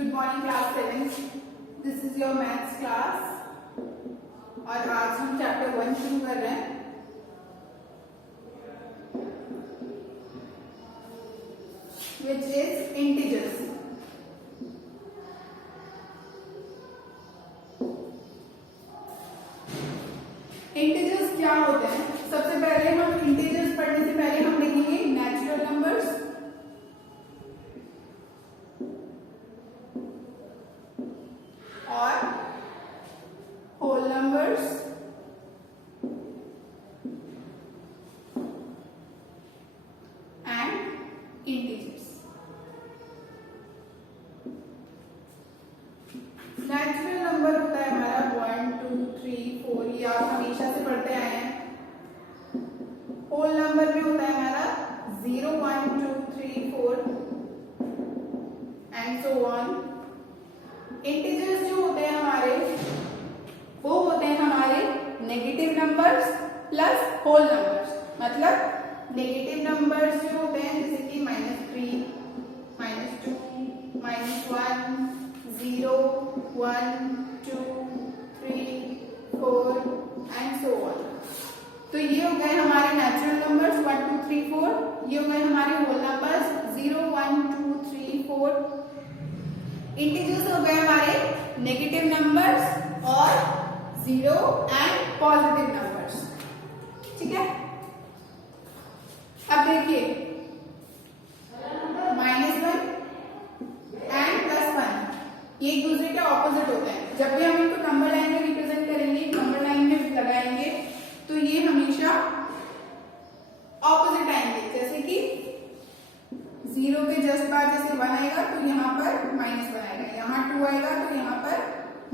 Good morning class 7। This is your maths class और आज हम चैप्टर 1 शुरू कर रहे हैं। Which is integers. इंटीजर्स क्या होते हैं? सबसे पहले हम इंटीजर्स पढ़ने से पहले हम देखेंगे नेचुरल नंबर्स और whole numbers and integers. Natural number होता है हमारा 1 2 3 4, ये आप हमेशा से पढ़ते आए हैं। होल नंबर में होता है हमारा 0 1 2 3 4 एंड सो ऑन। इंटीजर्स जो होते हैं हमारे वो होते हैं हमारे negative numbers plus whole numbers. मतलब नेगेटिव नंबर्स जो होते हैं जैसे कि -3 -2 -1 0 1 2 3 4 एंड सो ऑन। तो ये हो गए हमारे नेचुरल नंबर्स 1 2 3 4। ये हो गए हमारे होल नंबर्स 0 1 2 3 4। इंटीजर्स हो गए हमारे नेगेटिव नंबर्स और 0 एंड पॉजिटिव नंबर्स। ठीक है, अब देखिए -1 एंड +1 ये एक दूसरे के ऑपोजिट होते हैं। जब भी हम इनको नंबर लाइन में रिप्रेजेंट करेंगे, नंबर लाइन में लगाएंगे तो ये हमेशा ऑपोजिट आएंगे। जैसे कि 0 के जस्ट बाद जैसे 1 आएगा तो यहाँ पर -1 आएगा, यहाँ 2 आएगा तो यहाँ पर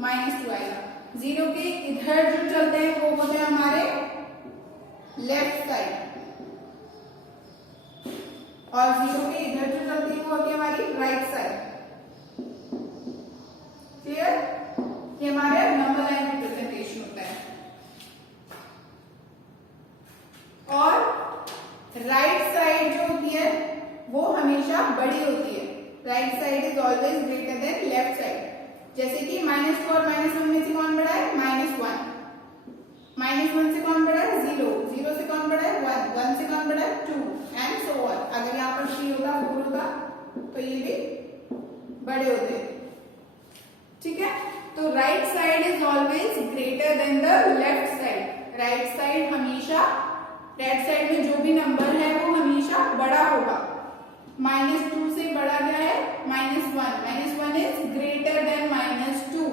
-2 आएगा। 0 के इधर जो चलते हैं वो होते हैं हमारे लेफ्ट साइड और 0 के इधर जो चलती है वो होती है हमारी राइट साइड। क्लियर? ये हमारे नंबर लाइन रिप्रेजेंटेशन होता है। और राइट साइड जो होती है वो हमेशा बड़ी होती है। Right side is always greater than left side. जैसे कि -2 और -1 में से कौन बड़ा है? -1। -1 से कौन बड़ा है? 0। 0 से कौन बड़ा है? 1। 1 से कौन बड़ा है? 2 एंड सो ऑन। अगर यहाँ पर 3 होगा 4 होगा तो ये भी बड़े होते हैं। ठीक है, तो right side is always greater than the left side. Right side हमेशा, राइट साइड में जो भी नंबर है वो हमेशा बड़ा होगा। -2 से बड़ा क्या है? -1। -1 इज ग्रेटर देन -2।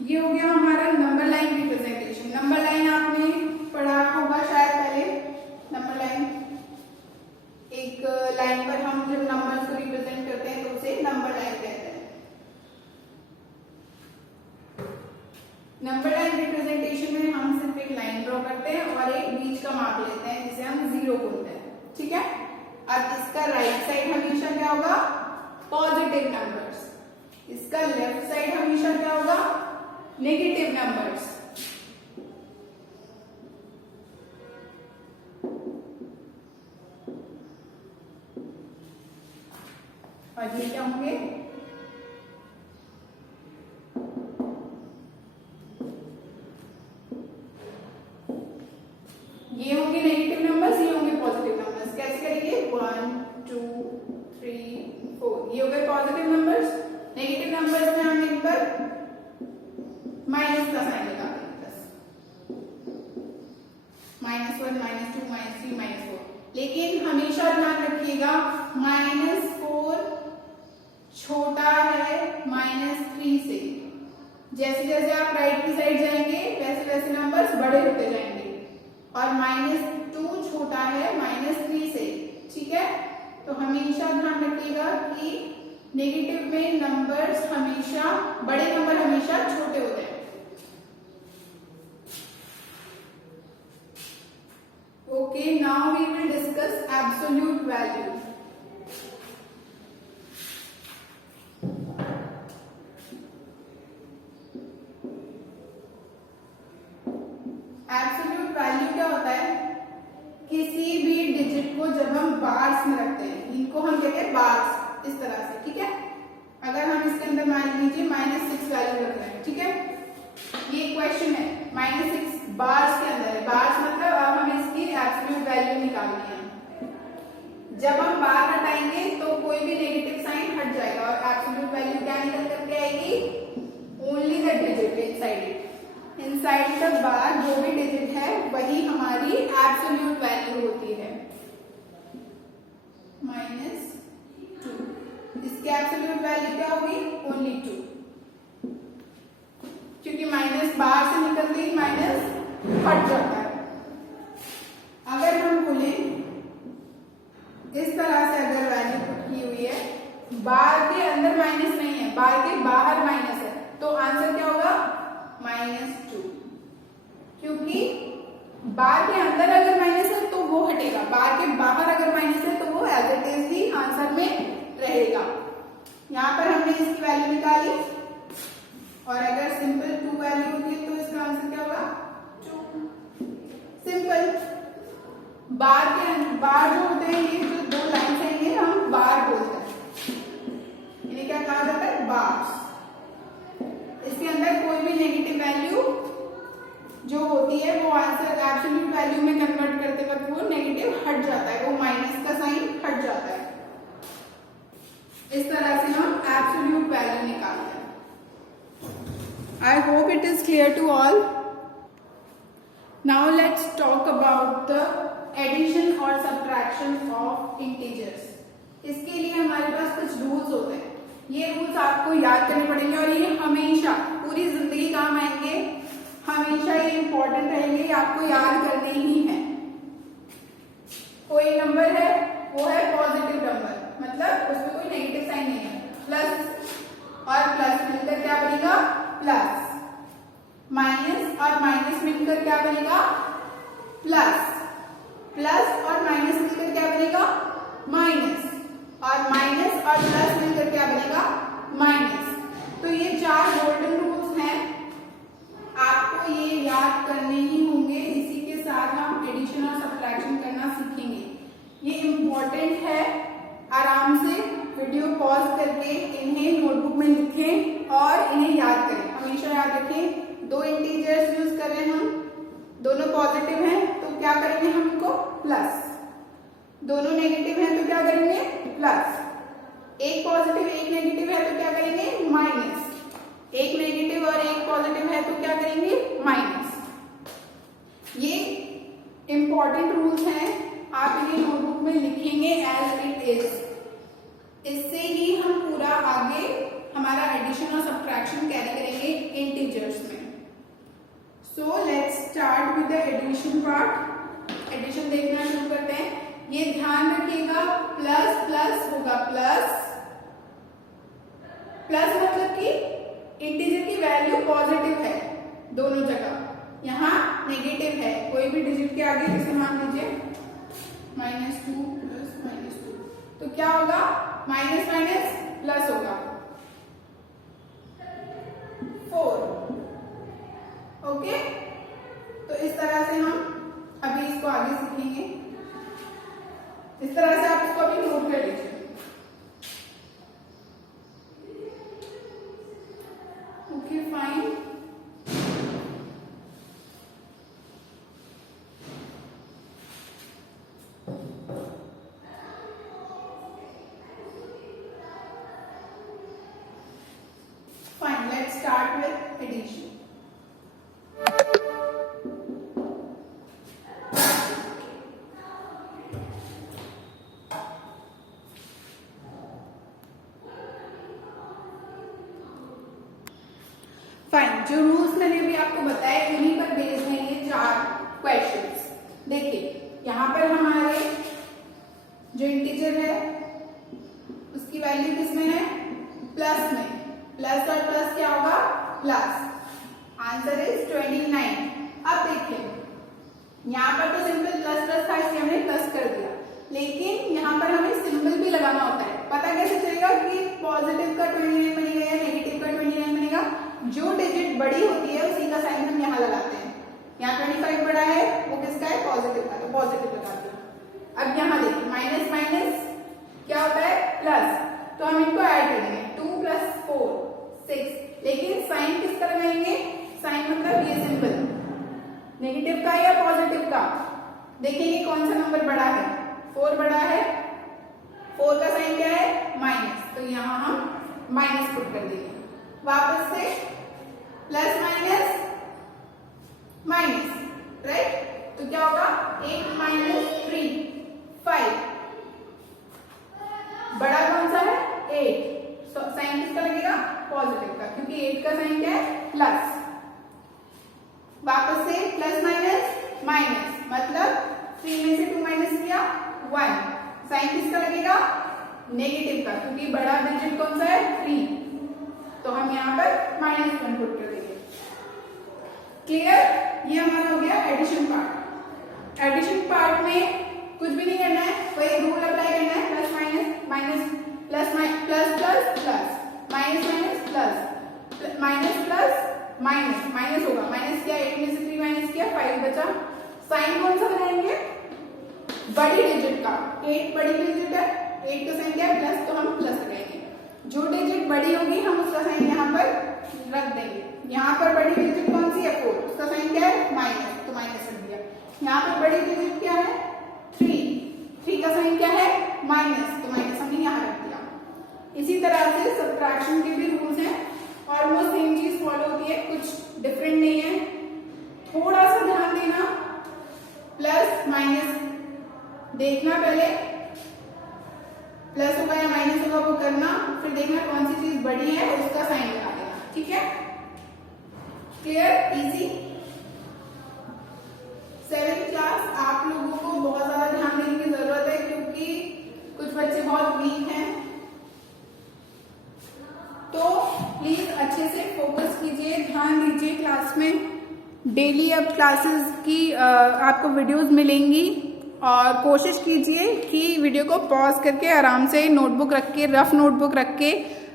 ये हो गया हमारा number line representation. Number line आपने पढ़ा होगा शायद पहले। नंबर लाइन एक लाइन पर हम जब नंबर्स को रिप्रेजेंट करते हैं तो उसे नंबर लाइन कहते हैं। नंबर लाइन रिप्रेजेंटेशन में हम सिर्फ एक लाइन ड्रॉ करते हैं और एक बीच का मार्क लेते हैं जिसे हम 0 बोलते हैं। ठीक है, अब इसका राइट साइड हमेशा क्या होगा? Positive numbers. इसका लेफ्ट साइड हमेशा क्या होगा? Negative numbers. और ये क्या होंगे? ये होंगे नेगेटिव नंबर्स, ये होंगे पॉजिटिव नंबर्स। कैसे करेंगे? 1 2 3 4 ये हो गए पॉजिटिव नंबर्स। नेगेटिव नंबर्स में हम इन पर माइनस का साइन लगा देंगे। -1 -2 -3 -4। लेकिन हमेशा ध्यान रखिएगा -4 छोटा है -3 से। जैसे जैसे आप राइट की साइड जाएंगे वैसे वैसे नंबर्स बड़े होते जाएंगे और -2 छोटा है -3 से। ठीक है, तो हमेशा ध्यान रखिएगा कि नेगेटिव में नंबर्स हमेशा, बड़े नंबर हमेशा छोटे होते हैं। Okay, now we will discuss absolute value. Absolute value क्या होता है? किसी भी डिजिट को जब हम बार्स में रखते हैं, इनको हम कहते हैं बार्स। ठीक है, ये क्वेश्चन है -6 बार्स के अंदर है। बार्स मतलब अब हमें इसकी एब्सोल्यूट वैल्यू निकालनी है। जब हम बार हटाएंगे तो कोई भी नेगेटिव साइन हट जाएगा और एब्सोल्यूट वैल्यू क्या निकल करके आएगी, only the digit inside it. Inside the bar जो भी डिजिट है वही हमारी एब्सोल्यूट वैल्यू होती है। -2, इसकी एब्सोल्यूट वैल्यू क्या होगी, ओनली 2, क्योंकि माइनस बाहर से निकल गई, माइनस हट जाता है। अगर हम बोले इस तरह से, अगर वैल्यू पुट की हुई है, बार के अंदर माइनस नहीं है, बार के बाहर माइनस है, तो आंसर क्या होगा, -2, क्योंकि बार के अंदर अगर माइनस है तो वो हटेगा, बार के बाहर अगर माइनस है तो वो एज इट इज ही आंसर में रहेगा। यहां पर हमने इसकी वैल्यू निकाली, और अगर सिंपल 2 वैल्यू होती है तो इसका आंसर क्या होगा, 2। सिंपल। बार जो होते हैं, ये जो 2 लाइन्स हैं, ये हम बार बोलते हैं, इन्हें क्या कहा जाता है, बार्स। इसके अंदर कोई भी नेगेटिव वैल्यू जो होती है वो आंसर एब्सोल्यूट वैल्यू में कन्वर्ट करते वक्त वो नेगेटिव हट जाता है, वो माइनस का साइन हट जाता है। इस तरह से हम एब्सोल्यूट वैल्यू निकालते हैं। I hope it is clear to all. Now let's talk about the addition or subtraction of integers. इसके लिए हमारे पास कुछ रूल्स होते हैं। ये रूल्स आपको याद करने पड़ेंगे और ये हमेशा पूरी जिंदगी काम आएंगे, हमेशा ये इंपॉर्टेंट रहेंगे, ये आपको याद करने ही है। कोई नंबर है, वो है पॉजिटिव नंबर, मतलब उसमें कोई नेगेटिव साइन नहीं है। प्लस और प्लस मिलकर क्या बनेगा, प्लस। माइनस और माइनस मिलकर क्या बनेगा, प्लस। प्लस और माइनस मिलकर क्या बनेगा, माइनस। और माइनस और प्लस मिलकर क्या बनेगा, माइनस। तो ये 4 गोल्डन रूल्स हैं, आपको ये याद करने ही होंगे। इसी के साथ हम एडिशन और सब्ट्रैक्शन करना सीखेंगे। ये इम्पोर्टेंट है, आराम से वीडियो पॉज करके इन्हें नोटबुक में लिखें और इन्हें याद करें। हमेशा याद रखें, 2 इंटीजर्स यूज कर रहे हैं हम, दोनों पॉजिटिव हैं तो क्या करेंगे हम इनको, प्लस। दोनों नेगेटिव हैं तो क्या करेंगे, प्लस। एक पॉजिटिव एक नेगेटिव है तो क्या करेंगे, माइनस। एक नेगेटिव और एक पॉजिटिव है तो क्या करेंगे, माइनस। ये इंपॉर्टेंट रूल्स हैं, आप इन्हें नोटबुक में लिखेंगे एज इट इज। इससे ही हम पूरा आगे हमारा एडिशन और सब्ट्रैक्शन कैरी करेंगे इंटीजर्स में। So let's start with the addition part. Addition देखना शुरू करते हैं। ये ध्यान रखिएगा, प्लस प्लस होगा प्लस। प्लस मतलब कि इंटीजर की वैल्यू पॉजिटिव है दोनों जगह, यहाँ नेगेटिव है। कोई भी डिजिट के आगे, जैसे मान लीजिए -2 प्लस -2, तो क्या होगा, माइनस माइनस प्लस होगा, 4। ओके, तो इस तरह से हम अभी इसको आगे सीखेंगे। इस तरह से आप इसको अभी नोट कर लीजिए। Okay fine. Fine, let's start with addition. Fine, जो रूल्स मैंने अभी आपको बताए उन्हीं पर बेस्ड हैं ये 4 क्वेश्चंस। देखिए यहाँ पर हमारे जो इंटीजर है उसकी वैल्यू किसमें है, प्लस में। प्लस और प्लस क्या होगा, प्लस। Answer is 29। अब देखिए यहाँ पर तो सिंपल प्लस प्लस था इसलिए हमने प्लस कर दिया, लेकिन यहाँ पर हमें सिंबल भी लगाना होता है। पता कैसे चलेगा कि पॉजिटिव का 29 बनेगा या नेगेटिव का 29 बनेगा, जो डिजिट बड़ी होती है उसी का साइन हम यहाँ लगाते हैं। यहाँ 25 बड़ा है, वो किसका है, पॉजिटिव का, तो पॉजिटिव लगा दिया। अब यहाँ देखिए माइनस माइनस क्या होता है, प्लस, तो हम इनको ऐड करेंगे। 2 + 4 6, लेकिन साइन किस तरह नेगेटिव का या पॉजिटिव का? देखेंगे कौन सा नंबर बड़ा है। 4 बड़ा है, 4 का साइन क्या है? माइनस, तो यहाँ हम माइनस पुट कर देंगे। वापस से प्लस माइनस माइनस, राइट? तो क्या होगा? 8 माइनस 3 5। बड़ा कौन सा है? 8, तो साइन किसका लगेगा? पॉजिटिव का, क्योंकि 8 का साइन क्या है? प्लस। वापस से प्लस माइनस माइनस, मतलब 3 में से 2 माइनस किया 1, साइन किसका लगेगा? नेगेटिव का, क्योंकि बड़ा डिजिट कौन सा है? 3, तो हम यहाँ पर -1 पुट कर देंगे। क्लियर? ये हमारा हो गया एडिशन पार्ट। एडिशन पार्ट में कुछ भी नहीं करना है, वही रूल अप्लाई करना है। Plus minus minus, plus plus plus plus, minus minus plus, minus plus minus, minus होगा, माइनस किया 8 में से 3 माइनस किया 5 बचा। साइन कौन सा बनाएंगे? बड़ी डिजिट का। 8 बड़ी डिजिट है, 8 का साइन क्या है? प्लस, तो हम प्लस लगाएंगे। जो डिजिट बड़ी होगी हम उसका साइन यहाँ पर रख देंगे। यहाँ पर बड़ी डिजिट कौन सी है? 4, उसका साइन क्या है? माइनस, तो माइनस रख दिया। यहाँ पर बड़ी डिजिट क्या है? 3 का साइन क्या है? माइनस, तो माइनस हमने यहाँ रख दिया। इसी तरह से सब्ट्रैक्शन के भी रूल्स हैं, ऑलमोस्ट सेम चीज फॉलो होती है, कुछ डिफरेंट नहीं है। थोड़ा सा ध्यान देना, प्लस माइनस देखना, पहले प्लस होगा या माइनस होगा वो करना, फिर देखना कौन सी चीज बड़ी है उसका साइन लगा देना। ठीक है? क्लियर? इजी। 7th क्लास आप लोगों को बहुत ज्यादा ध्यान देने की जरूरत है, क्योंकि कुछ बच्चे बहुत वीक हैं, तो प्लीज अच्छे से फोकस कीजिए, ध्यान दीजिए क्लास में। डेली अब क्लासेस की आपको वीडियोस मिलेंगी, और कोशिश कीजिए कि वीडियो को पॉज करके आराम से नोटबुक रख के, रफ नोटबुक रख के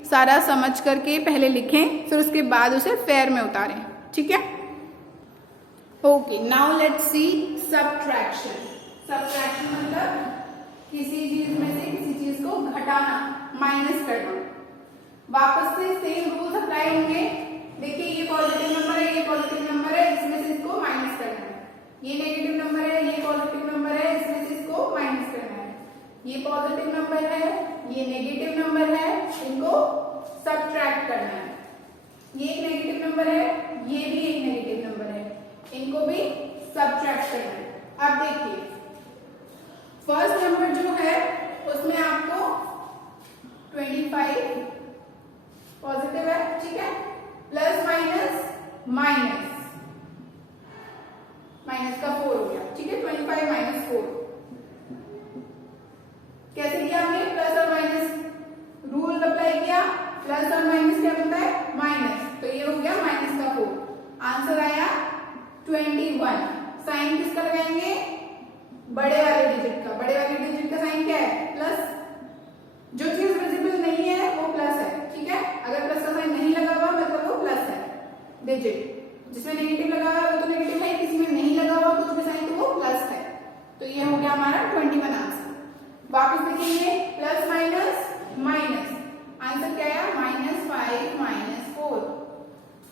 सारा समझ करके पहले लिखें, फिर उसके बाद उसे फेयर में उतारें। ठीक है? Okay, now let's see subtraction. Subtraction मतलब किसी चीज में से किसी चीज को घटाना, माइनस करना। वापस से सेम रूल्स अप्लाई होंगे। देखिए ये पॉजिटिव नंबर है, ये पॉजिटिव नंबर है, इसमें से इसको माइनस करना है। ये नेगेटिव नंबर है, ये पॉजिटिव नंबर है, इसमें से इसको माइनस करना है। ये पॉजिटिव नंबर है, ये नेगेटिव नंबर है, इनको सब्ट्रैक्ट करना है। ये एक नेगेटिव नंबर है, ये भी एक नेगेटिव नंबर है, इनको भी सब्ट्रैक्ट करना है। अब देखिए फर्स्ट नंबर जो है उसमें आपको 25 पॉजिटिव है, ठीक है, प्लस माइनस माइनस, माइनस का 4 हो गया, ठीक है, 25 माइनस 4। कैसे किया हमने? प्लस और माइनस रूल अप्लाई किया, प्लस और माइनस क्या बनता है? माइनस, तो ये हो गया माइनस का 4। आंसर आया 21। साइन किसका लगाएंगे? बड़े वाले डिजिट का। बड़े वाले डिजिट का साइन क्या है? प्लस। जो चीज विजिबल नहीं है वो प्लस है, ठीक है। अगर प्लस का साइन नहीं लगा हुआ मतलब वो प्लस है। डिजिट जिसमें नेगेटिव लगा हुआ है वो तो नेगेटिव है, किसी में नहीं लगा हुआ कुछ भी साइन तो वो प्लस है। तो ये हो गया हमारा 21 आंसर। वापस देखेंगे, प्लस माइनस माइनस, आंसर क्या आया? -5 -4,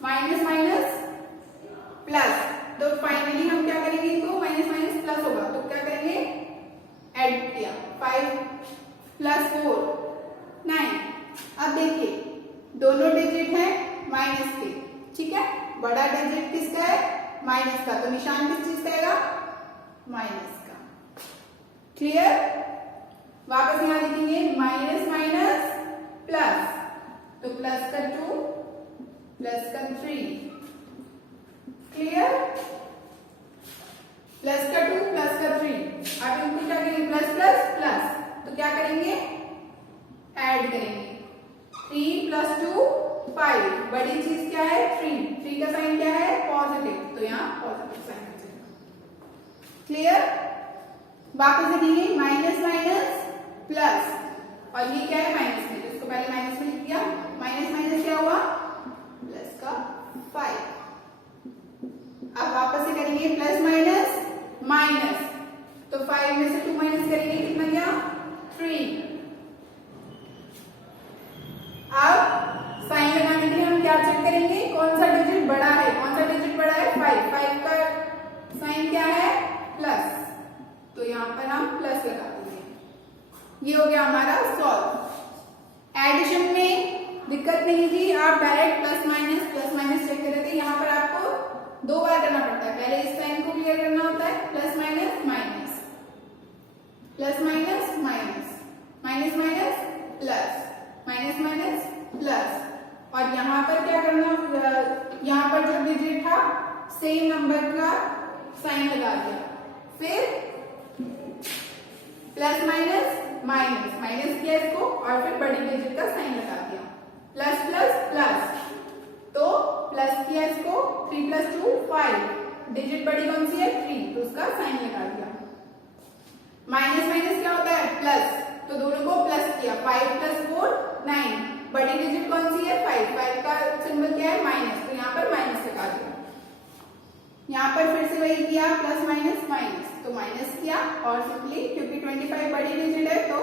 माइनस माइनस प्लस। तो फाइनली हम क्या करेंगे? इनको माइनस माइनस प्लस होगा तो क्या करेंगे? ऐड किया, 5 + 4 9। अब देखिए दोनों डिजिट है माइनस के, ठीक है। बड़ा डिजिट किसका है? माइनस का, तो निशान किस चीज का आएगा? माइनस का। क्लियर? वापस यहां लिखेंगे माइनस माइनस प्लस, तो प्लस का 2 प्लस का 3। क्लियर? प्लस का 2 प्लस का 3। अब इनको क्या करेंगे? प्लस प्लस प्लस, तो क्या करेंगे? ऐड करेंगे। 3 + 2 5। बड़ी चीज क्या है? 3। 3 का साइन क्या है? पॉजिटिव, तो यहाँ पॉजिटिव साइन हो जाएगा। क्लियर? वापस देखेंगे माइनस माइनस प्लस, और ये क्या है? माइनस में, तो इसको पहले माइनस में लिख दिया। माइनस माइनस क्या हुआ? प्लस का 5। अब वापस से करेंगे प्लस माइनस माइनस, तो 5 में से 2 माइनस करेंगे, कितना गया? 3। अब साइन लगाने के लिए हम क्या चेक करेंगे? कौन सा डिजिट बड़ा है? कौन सा डिजिट बड़ा है? 5। 5 का ये हो गया हमारा सॉल्व। एडिशन में दिक्कत नहीं थी, आप डायरेक्ट प्लस माइनस चेक कर रहे थे। यहाँ पर आपको 2 बार करना पड़ता है, पहले इस साइन को क्लियर करना होता है, plus minus minus, plus minus minus, minus minus plus, minus minus plus, और यहाँ पर क्या करना, यहाँ पर जो डिजिट था सेम नंबर का साइन लगा दिया, फिर प्लस माइनस माइनस, माइनस किया इसको और फिर बड़ी डिजिट का साइन लगा दिया, प्लस प्लस प्लस, तो प्लस किया इसको, 3 + 2 5, डिजिट बड़ी कौन सी है 3, तो उसका साइन लगा दिया। माइनस माइनस क्या होता है प्लस, तो दोनों को प्लस किया, 5 + 4 9, बड़ी डिजिट कौन सी है 5, 5 का सिंबल क्या है माइनस, तो यहाँ पर माइनस लगा दिया। यहाँ पर फिर से वही किया, प्लस माइनस माइनस, तो माइनस किया और सिंपली क्योंकि 25 बड़ी डिजिट है तो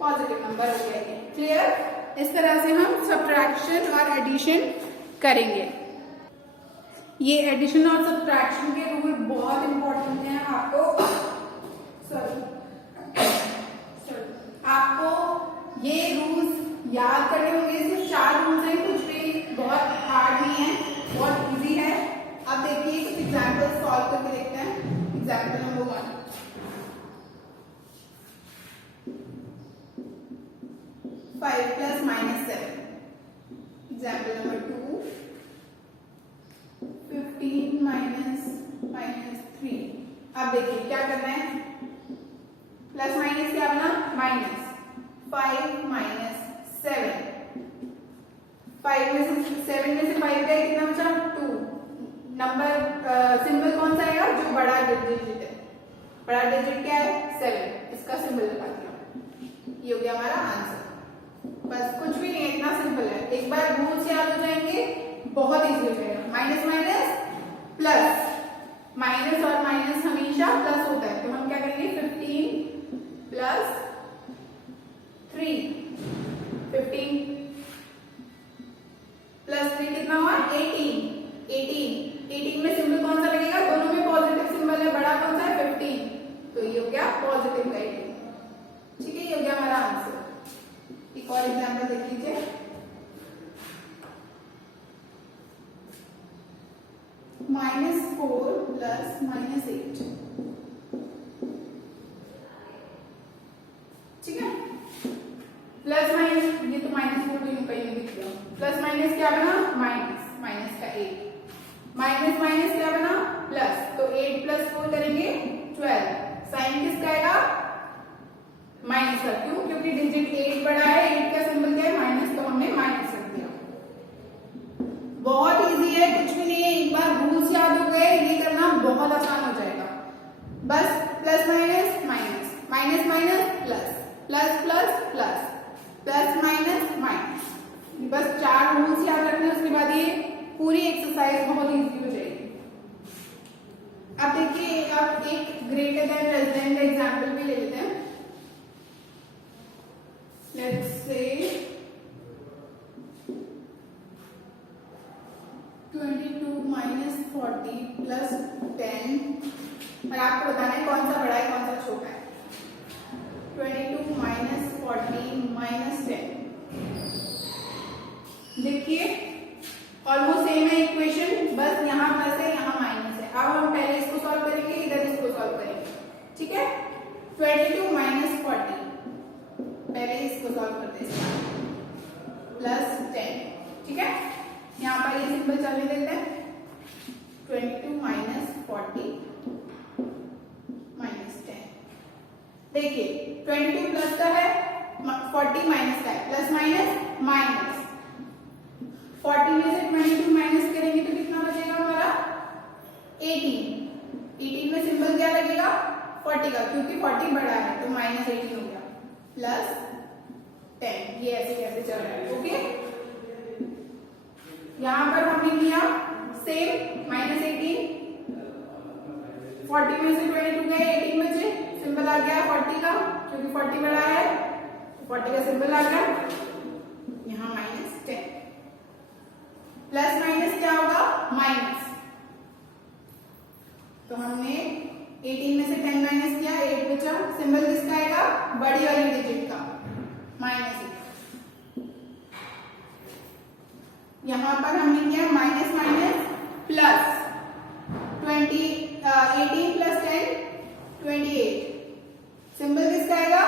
पॉजिटिव नंबर हो गया। क्लियर? इस तरह से हम सब्ट्रैक्शन और एडिशन करेंगे। ये एडिशन और सब्ट्रैक्शन के रूल बहुत इंपॉर्टेंट हैं, आपको ये रूल्स याद करने होंगे। सिर्फ 4 रूल्स हैं, कुछ भी बहुत हार्ड नहीं है, बहुत इजी है। अब देखिए कुछ एग्जाम्पल सॉल्व करके देखते हैं। Example number 1, 5 + -7। Example number 2, 15 - -3। अब देखिए क्या करना है, प्लस माइनस क्या बना माइनस, 5 - 7, 5 में से 7 में से 5 गए, कितना बचा 2। नंबर सिंबल कौन सा आएगा, जो बड़ा डिजिट है, बड़ा डिजिट क्या है 7, इसका सिंबल लगा दिया। ये हो गया हमारा आंसर। बस कुछ भी नहीं है, इतना सिंपल है। एक बार रूल्स याद हो जाएंगे, बहुत इजी हो जाएगा। माइनस माइनस प्लस, माइनस और माइनस हमेशा प्लस होता है, तो हम क्या करेंगे 15 + 3, 15 + 3 कितना हुआ 18, 18 में सिंबल कौन सा लगेगा, दोनों में पॉजिटिव सिंबल है, बड़ा कौन सा है 15, तो ये हो गया पॉजिटिव का 18। ठीक है, ये हो गया हमारा आंसर। एक और एग्जांपल देख लीजिए, -4 + -8। ठीक है, प्लस माइनस, ये तो -4 तो यूं कहीं दिख गया, प्लस माइनस क्या बना माइनस, माइनस का 8, माइनस माइनस क्या बना प्लस, तो 8 + 4 करेंगे 12, साइन किसका आएगा माइनस का, क्यों, क्योंकि डिजिट 8 बड़ा है, 8 का सिंबल क्या है माइनस, तो हमने माइनस रख दिया। बहुत इजी है, कुछ भी नहीं है, एक बार रूल्स याद हो गए, ये करना बहुत आसान हो जाएगा। बस plus minus minus, minus minus plus, plus plus plus, plus minus minus, बस 4 रूल्स याद रखने, उसके बाद ये पूरी एक्सरसाइज बहुत इजी हो जाएगी। अब देखिए, अब एक ग्रेटर देन लेस देन का एग्जांपल भी ले लेते हैं। लेट्स से 22 - 40 + 10, और आपको बताना है कौन सा बड़ा है कौन सा छोटा है। 22 - 40 - 10, देखिए ऑलमोस्ट सेम है इक्वेशन, बस यहाँ प्लस है यहाँ माइनस है। अब हम पहले इसको सॉल्व करेंगे, इधर इसको सॉल्व करेंगे। ठीक है, 22 - 40, पहले इसको सॉल्व करते हैं, + 10। ठीक है, यहाँ पर ये सिंबल चलने देते हैं, 22 - 40 - 10। देखिए 22 प्लस का है, 40 माइनस का है, प्लस माइनस माइनस, 40 में से 22 माइनस करेंगे तो कितना बचेगा हमारा 18, 18 में सिंबल क्या लगेगा 40 का, क्योंकि 40 बड़ा है तो -18 हो गया, + 10। ये ऐसे कैसे चल रहा है, ओके। यहां पर हमने किया सेम, -18, 40 में से 22 गए, 18 में से सिंबल आ गया 40 का, क्योंकि 40 बड़ा है, 40 का सिंबल आ गया, यहाँ -10। प्लस माइनस क्या होगा माइनस, तो हमने 18 में से से 10 माइनस किया 8 बचा, सिंबल किसका आएगा, बड़ी वाली डिजिट का, -8। यहाँ पर हमने किया minus minus plus 18 plus 10 28, symbol किसका आएगा,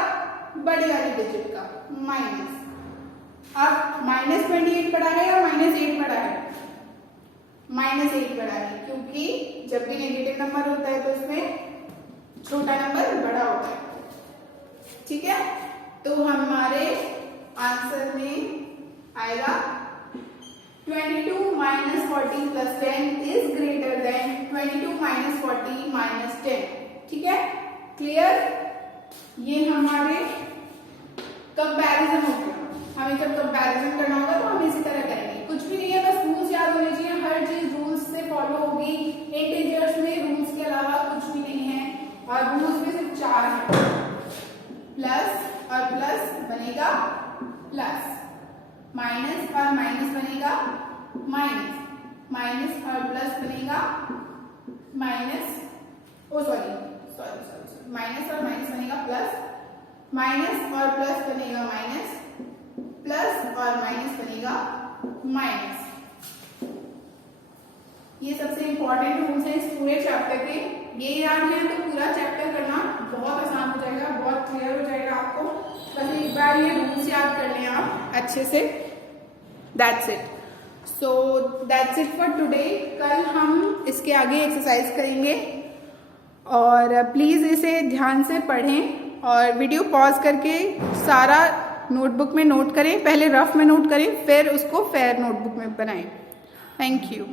बड़ी वाली डिजिट का, माइनस। अब -28 पढ़ा है या -8 पढ़ा है, -8 पढ़ा है, क्योंकि जब भी नेगेटिव नंबर होता है तो उसमें छोटा नंबर बड़ा होता है, ठीक है। तो हमारे आंसर में आएगा 22 minus 40 plus 10 is greater than 22 minus 40 minus 10, ठीक है, क्लियर। ये हमारे कंपैरिजन हो गया। हमें जब कंपैरिजन करना होगा तो हम इसी तरह करेंगे, कुछ भी नहीं है, बस रूल्स याद होने चाहिए, हर चीज रूल्स से फॉलो होगी। इंटीजर्स में रूल्स के अलावा कुछ भी नहीं है, और रूल्स में सिर्फ 4 है, प्लस और प्लस बनेगा प्लस, माइनस और माइनस बनेगा माइनस, माइनस और प्लस बनेगा माइनस, माइनस और माइनस बनेगा प्लस, माइनस और प्लस बनेगा माइनस, प्लस और माइनस बनेगा माइनस। ये सबसे इंपॉर्टेंट रूल्स हैं इस पूरे चैप्टर के। ये याद है तो पूरा चैप्टर करना बहुत आसान हो जाएगा, बहुत क्लियर हो जाएगा आपको। बस एक बार ये रूल्स याद कर लें आप अच्छे से। That's it. So that's it for today. कल हम इसके आगे एक्सरसाइज करेंगे, और प्लीज़ इसे ध्यान से पढ़ें और वीडियो पॉज करके सारा नोटबुक में नोट करें। पहले रफ में नोट करें, फिर उसको फेयर नोटबुक में बनाएं। Thank you.